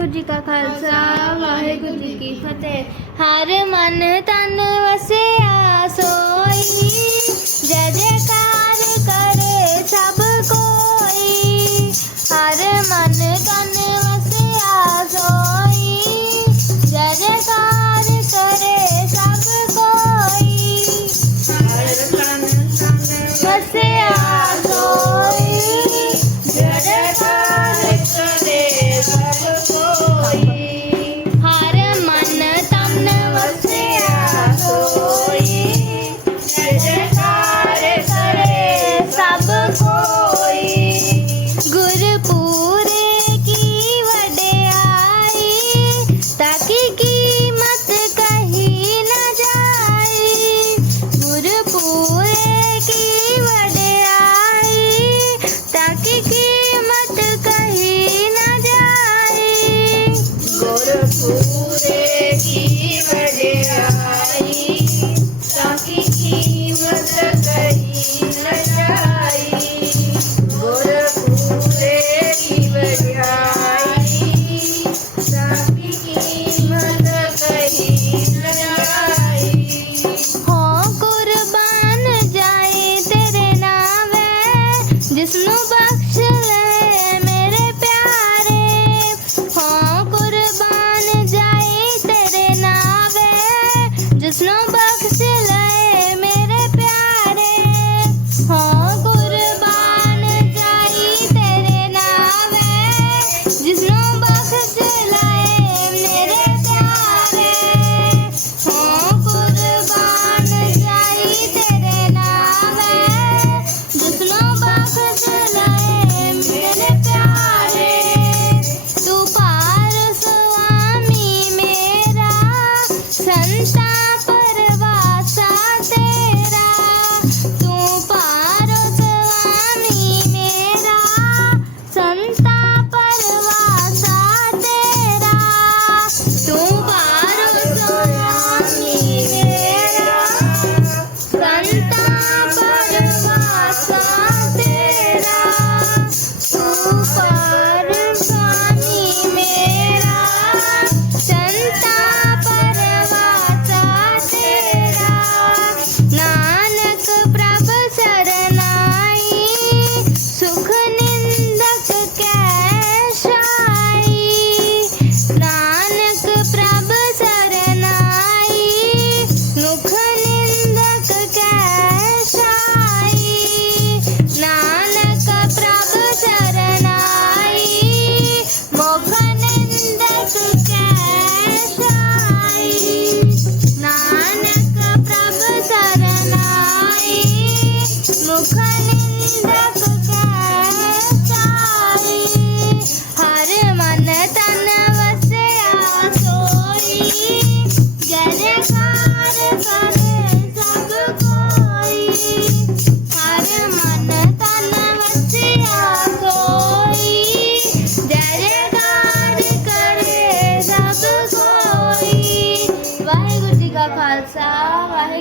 वाहेगुरु जी का खालसा वाहेगुरु जी की फतेह हर मन तन वसिया सोई जय Por pure jiva snow i Sanenda ko